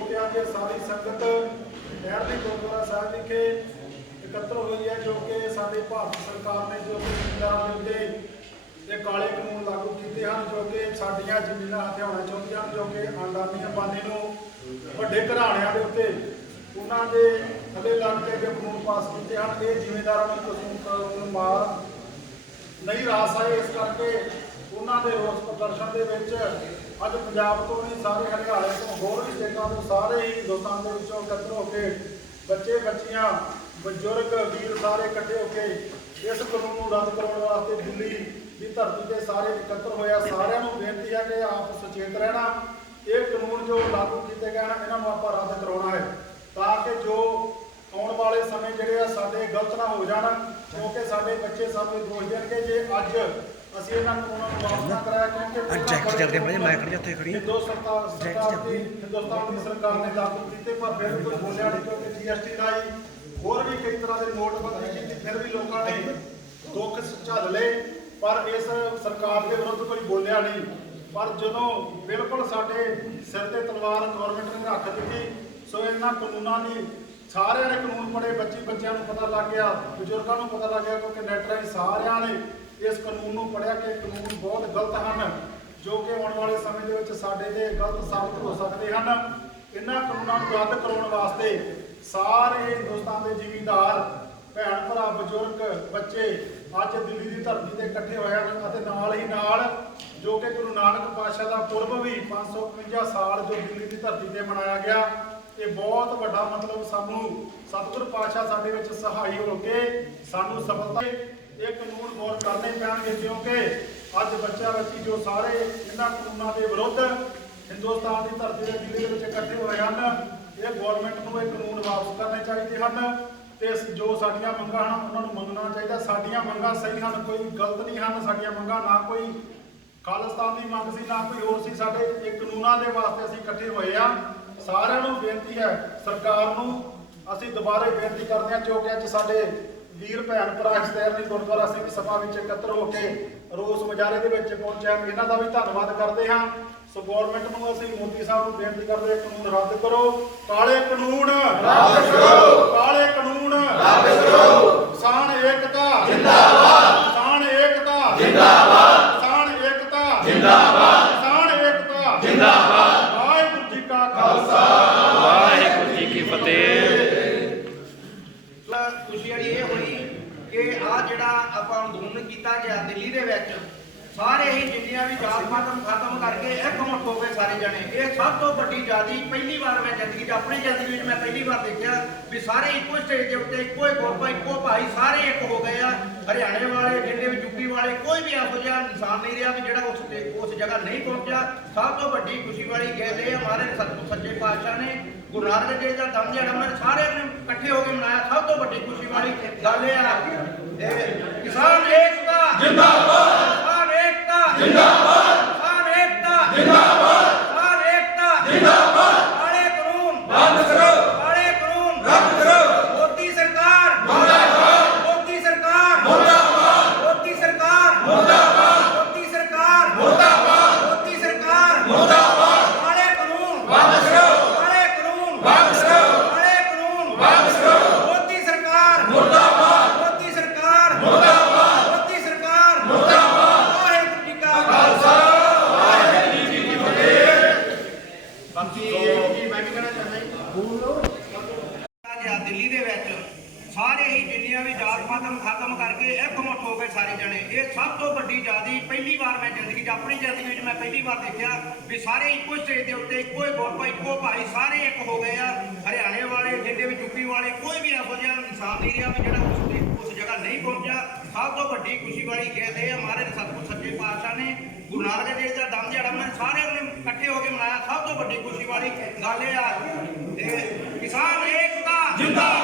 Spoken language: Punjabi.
ਮੌਕਿਆਂ ਤੇ ਸਾਰੀ ਸੰਗਤ ਨਹਿਰ ਦੀ ਗੁਰਦੁਆਰਾ ਸਾਹਿਬ ਵਿਖੇ ਇਕੱਤਰ ਹੋਈ ਹੈ, ਜੋ ਕਿ ਸਾਡੇ ਭਾਰਤ ਸਰਕਾਰ ਨੇ ਜੋ ਕਿ ਪੰਜਾਬ ਦੇ ਉੱਤੇ ਇਹ ਕਾਲੇ ਕਾਨੂੰਨ ਲਾਗੂ ਕੀਤੇ ਹਨ, ਜੋ ਕਿ ਸਾਡੀਆਂ ਜ਼ਮੀਨਾਂ ਹਥਿਆਉਣਾ ਚਾਹੁੰਦੀਆਂ ਹਨ ਜੋ ਕਿ ਆਂਡਾਨੀ ਅੰਬਾਨੀ ਨੂੰ ਵੱਡੇ ਘਰਾਣਿਆਂ ਦੇ ਉੱਤੇ ਉਹਨਾਂ ਦੇ ਥੱਲੇ ਲੱਗ ਕੇ ਜੋ ਕਾਨੂੰਨ ਪਾਸ ਕੀਤੇ ਹਨ। ਇਹ ਜ਼ਿਮੀਂਦਾਰਾਂ ਨੂੰ ਕਾਨੂੰਨ ਕਾਨੂੰਨ ਮਾਰ ਨਹੀਂ ਰਾਸ ਆਏ, ਇਸ ਕਰਕੇ ਉਹਨਾਂ ਦੇ ਰੋਸ ਪ੍ਰਦਰਸ਼ਨ ਦੇ ਵਿੱਚ ਅੱਜ ਪੰਜਾਬ ਤੋਂ ਨਹੀਂ ਸਾਰੇ ਹਰਿਆਣੇ ਤੋਂ ਹੋਰ ਵੀ ਸਟੇਟਾਂ ਤੋਂ ਸਾਰੇ ਹੀ ਹਿੰਦੁਸਤਾਨ ਦੇ ਵਿੱਚੋਂ ਇਕੱਤਰ ਹੋ ਕੇ ਬੱਚੇ, ਬੱਚੀਆਂ, ਬਜ਼ੁਰਗ, ਵੀਰ ਸਾਰੇ ਇਕੱਠੇ ਹੋ ਕੇ ਇਸ ਕਾਨੂੰਨ ਨੂੰ ਰੱਦ ਕਰਾਉਣ ਵਾਸਤੇ ਦਿੱਲੀ ਦੀ ਧਰਤੀ ਤੇ ਸਾਰੇ ਇਕੱਤਰ ਹੋਇਆ। ਸਾਰਿਆਂ ਨੂੰ ਬੇਨਤੀ ਹੈ ਕਿ ਆਪ ਸੁਚੇਤ ਰਹਿਣਾ। ਇਹ ਕਾਨੂੰਨ ਜੋ ਲਾਗੂ ਕੀਤੇ ਗਏ ਹਨ, ਇਹਨਾਂ ਨੂੰ ਆਪਾਂ ਰੱਦ ਕਰਾਉਣਾ ਹੈ ਤਾਂ ਕਿ ਜੋ ਆਉਣ ਵਾਲੇ ਸਮੇਂ ਜਿਹੜੇ ਆ, ਸਾਡੇ ਗਲਤ ਨਾ ਹੋ ਜਾਣ, ਕਿਉਂਕਿ ਸਾਡੇ ਬੱਚੇ ਸਾਨੂੰ ਦੋਸ਼ ਦੇਣਗੇ। ਜੇ ਅੱਜ ਅਸੀਂ ਇਹਨਾਂ ਕਾਨੂੰਨਾਂ ਨੂੰ ਵਾਪਸ ਨਾ ਕਰਾਇਆ ਕਿਉਂਕਿ 'ਚ ਚੱਲਦੇ ਪਏ, ਮੈਂ ਖੜੀ ਉੱਥੇ ਖੜੀ। ਹਿੰਦੁਸਤਾਨ ਸਰਕਾਰ ਦੀ ਹਿੰਦੁਸਤਾਨ ਦੀ ਸਰਕਾਰ ਨੇ ਲਾਗੂ ਕੀਤੇ ਪਰ ਫਿਰ ਕੋਈ ਬੋਲਿਆ ਨਹੀਂ ਕਿਉਂਕਿ ਜੀਐਸਟੀ ਰਾਈ ਹੋਰ ਵੀ ਕਈ ਤਰ੍ਹਾਂ ਦੇ ਨੋਟਬੰਦੀ ਕੀਤੀ ਫਿਰ ਵੀ ਲੋਕਾਂ ਨੇ ਦੁੱਖ ਝੱਲ ਲਏ ਪਰ ਇਸ ਸਰਕਾਰ ਦੇ ਵਿਰੁੱਧ ਕੋਈ ਬੋਲਿਆ ਨਹੀਂ ਪਰ ਜਦੋਂ ਬਿਲਕੁਲ ਸਾਡੇ ਸਿਰ ਤੇ ਤਲਵਾਰ ਗਵਰਨਮੈਂਟ ਨੇ ਰੱਖ ਦਿੱਤੀ ਸੋ ਇਹਨਾਂ ਕਾਨੂੰਨਾਂ ਦੀ ਸਾਰਿਆਂ ਨੇ ਕਾਨੂੰਨ ਪੜ੍ਹੇ ਬੱਚੀ ਬੱਚਿਆਂ ਨੂੰ ਪਤਾ ਲੱਗ ਗਿਆ ਬਜ਼ੁਰਗਾਂ ਨੂੰ ਪਤਾ ਲੱਗ ਗਿਆ ਕਿਉਂਕਿ ਨੈਟ ਰਾਹੀਂ ਸਾਰਿਆਂ ਨੇ ਇਸ ਕਾਨੂੰਨ ਨੂੰ ਪੜ੍ਹਿਆ ਕਿ ਕਾਨੂੰਨ ਬਹੁਤ ਗਲਤ ਹਨ, ਜੋ ਕਿ ਆਉਣ ਵਾਲੇ ਸਮੇਂ ਦੇ ਵਿੱਚ ਸਾਡੇ ਤੇ ਗਲਤ ਸਾਬਤ ਹੋ ਸਕਦੇ ਹਨ। ਇਹਨਾਂ ਕਾਨੂੰਨਾਂ ਨੂੰ ਰੱਦ ਕਰਾਉਣ ਵਾਸਤੇ ਸਾਰੇ ਹਿੰਦੁਸਤਾਨ ਦੇ ਜ਼ਿਮੀਂਦਾਰ, ਭੈਣ ਭਰਾ, ਬਜ਼ੁਰਗ, ਬੱਚੇ ਅੱਜ ਦਿੱਲੀ ਦੀ ਧਰਤੀ ਤੇ ਇਕੱਠੇ ਹੋਏ ਹਨ ਅਤੇ ਨਾਲ ਹੀ ਨਾਲ ਜੋ ਕਿ ਗੁਰੂ ਨਾਨਕ ਪਾਤਸ਼ਾਹ ਦਾ ਪੁਰਬ ਵੀ 551 ਸਾਲ ਜੋ ਦਿੱਲੀ ਦੀ ਧਰਤੀ ਤੇ ਮਨਾਇਆ ਗਿਆ, ਇਹ ਬਹੁਤ ਵੱਡਾ ਮਤਲਬ ਸਾਨੂੰ ਸਤਿਗੁਰ ਪਾਤਸ਼ਾਹ ਸਾਡੇ ਵਿੱਚ ਸਹਾਈ ਹੋ ਕੇ ਸਾਨੂੰ ਸਫਲਤਾ ਇਹ ਕਾਨੂੰਨ ਗੌਰ ਕਰਨੇ ਪੈਣਗੇ ਕਿਉਂਕਿ ਅੱਜ ਬੱਚਾ ਬੱਚੀ ਜੋ ਸਾਰੇ ਇਹਨਾਂ ਕਾਨੂੰਨਾਂ ਦੇ ਵਿਰੁੱਧ ਹਿੰਦੁਸਤਾਨ ਦੀ ਧਰਤੀ ਦੇ ਜ਼ਿਲ੍ਹੇ ਦੇ ਵਿੱਚ ਇਕੱਠੇ ਹੋਏ ਹਨ, ਇਹ ਗਵਰਨਮੈਂਟ ਨੂੰ ਇਹ ਕਾਨੂੰਨ ਵਾਪਸ ਕਰਨੇ ਚਾਹੀਦੇ ਹਨ ਤੇ ਜੋ ਸਾਡੀਆਂ ਮੰਗਾਂ ਹਨ, ਉਹਨਾਂ ਨੂੰ ਮੰਨਣਾ ਚਾਹੀਦਾ। ਸਾਡੀਆਂ ਮੰਗਾਂ ਸਹੀ ਹਨ, ਕੋਈ ਗਲਤ ਨਹੀਂ ਹਨ। ਸਾਡੀਆਂ ਮੰਗਾਂ ਨਾ ਕੋਈ ਖਾਲਿਸਤਾਨ ਦੀ ਮੰਗ ਸੀ, ਨਾ ਕੋਈ ਹੋਰ ਸੀ। ਸਾਡੇ ਇਹ ਕਾਨੂੰਨਾਂ ਦੇ ਵਾਸਤੇ ਅਸੀਂ ਇਕੱਠੇ ਹੋਏ ਆ ਸਾਰਿਆਂ ਨੂੰ ਬੇਨਤੀ ਹੈ, ਸਰਕਾਰ ਨੂੰ ਅਸੀਂ ਦੁਬਾਰੇ ਬੇਨਤੀ ਕਰਦੇ ਹਾਂ, ਜੋ ਕਿ ਅੱਜ ਸਾਡੇ ਵੀਰ ਭੈਣ ਭਰਾ ਇਸਤਿਹਾਰ ਦੀ ਗੁਰਦੁਆਰਾ ਸਿੰਘ ਸਭਾ ਵਿੱਚ ਇਕੱਤਰ ਹੋ ਕੇ ਰੋਸ ਮੁਜ਼ਾਹਰੇ ਦੇ ਵਿੱਚ ਪਹੁੰਚੇ ਹਨ ਇਹਨਾਂ ਦਾ ਵੀ ਧੰਨਵਾਦ ਕਰਦੇ ਹਾਂ। ਸੋ ਗਵਰਨਮੈਂਟ ਨੂੰ ਅਸੀਂ ਮੋਦੀ ਸਾਹਿਬ ਨੂੰ ਬੇਨਤੀ ਕਰਦੇ ਹਾਂ ਕਾਨੂੰਨ ਰੱਦ ਕਰੋ। ਕਾਲੇ ਕਾਨੂੰਨ ਰੱਦ ਕਰੋ। ਕਾਲੇ ਕਾਨੂੰਨ ਰੱਦ ਕਰੋ ਕਿਸਾਨ ਏਕਤਾ ਜਿੰਦਾਬਾਦ ਕਿਸਾਨ ਏਕਤਾ ਜਿੰਦਾਬਾਦ ਕਿਸਾਨ ਏਕਤਾ ਜਿੰਦਾਬਾਦ ਕਿਸਾਨ ਏਕਤਾ ਜਿੰਦਾਬਾਦ ਵਾਹਿਗੁਰੂ ਜੀ ਕਾ ਖਾਲਸਾ ਵਾਹਿਗੁਰੂ ਜੀ ਕੀ ਫਤਿਹ ਖੁਸ਼ੀ ਵਾਲੀ ਇਹ ਹੋਈ ਕਿ ਆ ਜਿਹੜਾ ਆਪਾਂ ਅੰਦੋਲਨ ਕੀਤਾ ਗਿਆ, ਦਿੱਲੀ ਦੇ ਵਿੱਚ। ਸਾਰੇ ਹੀ ਜਿੰਨੀਆਂ ਵੀ ਜਾਤ ਪਾਤਮ ਖਤਮ ਕਰਕੇ ਇੱਕਮੁੱਠ ਹੋ ਗਏ ਸਾਰੇ ਜਣੇ। ਇਹ ਸਭ ਤੋਂ ਵੱਡੀ ਜਾਦੀ ਪਹਿਲੀ ਵਾਰ ਮੈਂ ਜ਼ਿੰਦਗੀ 'ਚ, ਆਪਣੀ ਜ਼ਿੰਦਗੀ ਵਿੱਚ ਮੈਂ ਪਹਿਲੀ ਵਾਰ ਦੇਖਿਆ ਵੀ ਸਾਰੇ ਇੱਕੋ ਸਟੇਜ ਦੇ ਉੱਤੇ ਇੱਕੋ ਹੀ ਗਰੁੱਪ ਇੱਕੋ ਭਾਈ ਸਾਰੇ ਇੱਕ ਹੋ ਗਏ ਆ। ਹਰਿਆਣੇ ਵਾਲੇ, ਜਿੰਨੇ ਵੀ ਯੂਪੀ ਵਾਲੇ, ਕੋਈ ਵੀ ਇਹੋ ਜਿਹਾ ਇਨਸਾਨ ਨਹੀਂ ਰਿਹਾ ਵੀ ਜਿਹੜਾ ਉਸ ਤੇ ਉਸ ਜਗ੍ਹਾ ਨਹੀਂ ਪਹੁੰਚਿਆ। ਸਭ ਤੋਂ ਵੱਡੀ ਖੁਸ਼ੀ ਵਾਲੀ ਗੱਲ ਇਹ ਹਮਾਰੇ ਸਤਿਗੁਰ, ਸੱਚੇ ਪਾਤਸ਼ਾਹ ਨੇ, ਗੁਰੂ ਨਾਨਕ ਦੇਵ ਦਾ ਦਮ ਜਿਹੜਾ ਸਾਰੇ ਨੇ ਇਕੱਠੇ ਹੋ ਕੇ ਮਨਾਇਆ। ਸਭ ਤੋਂ ਵੱਡੀ ਖੁਸ਼ੀ ਵਾਲੀ ਗੱਲ ਇਹ ਆ ਇਹ ਕਿਸਾਨ ਏਕਤਾ ਜਿੰਦਾਬਾਦ ਕਿਸਾਨ ਏਕਤਾ ਜਿੰਦਾਬਾਦ ਕਿਸਾਨ ਏਕਤਾ ਜਿੰਦਾਬਾਦ ਕਿਸਾਨ ਏਕਤਾ ਜਿੰਦਾਬਾਦ ਕਾਲੇ ਕਾਨੂੰਨ ਬੰਦ ਕਰੋ ਕਾਲੇ ਕਾਨੂੰਨ ਰੱਦ ਕਰੋ ਮੋਦੀ ਸਰਕਾਰ ਮੁਰਦਾਬਾਦ ਮੋਦੀ ਸਰਕਾਰ ਮੁਰਦਾਬਾਦ ਮੋਦੀ ਸਰਕਾਰ ਮੁਰਦਾਬਾਦ ਮੋਦੀ ਸਰਕਾਰ ਮੁਰਦਾਬਾਦ ਮੋਦੀ ਸਰਕਾਰ ਮੁਰਦਾਬਾਦ ਕਾਲੇ ਕਾਨੂੰਨ ਬੰਦ ਕਰੋ ਕਾਲੇ ਕਾਨੂੰਨ ਬੰਦ ਕਰੋ ਕਾਲੇ ਕਾਨੂੰਨ ਬੰਦ ਕਰੋ ਮੋਦੀ ਸਰਕਾਰ ਮੁਰਦਾਬਾਦ ਮੋਦੀ ਸਰਕਾਰ ਮੁਰਦਾਬਾਦ ਮੋਦੀ ਸਰਕਾਰ ਮੁਰਦਾਬਾਦ ਵਾਹਿਗੁਰੂ ਜੀ ਕਾ ਖਾਲਸਾ ਵਾਹਿਗੁਰੂ ਜੀ ਕੀ ਫਤਿਹ ਬਾਕੀ ਇਹ ਜੀ ਮੈਂ ਵੀ ਕਹਿਣਾ ਚਾਹੁੰਦਾ ਜੀ ਗਿਆ ਦਿੱਲੀ ਦੇ ਵਿੱਚ ਸਾਰੇ ਹੀ ਜਿੰਨੀਆਂ ਵੀ ਜਾਤ ਪਾਤਮ ਖਤਮ ਕਰਕੇ ਇੱਕਮੁੱਠ ਹੋ ਗਏ ਸਾਰੇ ਜਣੇ। ਇਹ ਸਭ ਤੋਂ ਵੱਡੀ ਜਾਦੀ ਪਹਿਲੀ ਵਾਰ ਮੈਂ ਜ਼ਿੰਦਗੀ 'ਚ, ਆਪਣੀ ਜ਼ਿੰਦਗੀ ਵਿੱਚ ਮੈਂ ਪਹਿਲੀ ਵਾਰ ਦੇਖਿਆ ਵੀ ਸਾਰੇ ਇੱਕੋ ਸਟੇਜ ਦੇ ਉੱਤੇ ਇੱਕੋ ਹੀ ਗਰੁੱਪ ਇੱਕੋ ਭਾਈ ਸਾਰੇ ਇੱਕ ਹੋ ਗਏ ਆ। ਹਰਿਆਣੇ ਵਾਲੇ, ਜਿੰਨੇ ਵੀ ਯੂਪੀ ਵਾਲੇ, ਕੋਈ ਵੀ ਇਹੋ ਜਿਹਾ ਇਨਸਾਨ ਨਹੀਂ ਰਿਹਾ ਵੀ ਜਿਹੜਾ ਉਸ ਤੇ ਨਹੀਂ ਪਹੁੰਚਿਆ, ਸਭ ਤੋਂ ਵੱਡੀ ਖੁਸ਼ੀ ਵਾਲੀ ਗੱਲ ਇਹ ਹਮਾਰੇ ਸਤਿਗੁਰ ਸੱਚੇ ਪਾਤਸ਼ਾਹ ਨੇ, ਗੁਰੂ ਨਾਨਕ ਦੇਵ ਦਾ ਦਮ ਜਿਹੜਾ ਮੈਂ ਸਾਰੇ ਨੇ ਇਕੱਠੇ ਹੋ ਕੇ ਮਨਾਇਆ, ਸਭ ਤੋਂ ਵੱਡੀ ਖੁਸ਼ੀ ਵਾਲੀ ਗੱਲ ਇਹ ਆ। ਇਹ ਕਿਸਾਨ ਏਕਤਾ, ਜਿੰਦਾਬਾਦ।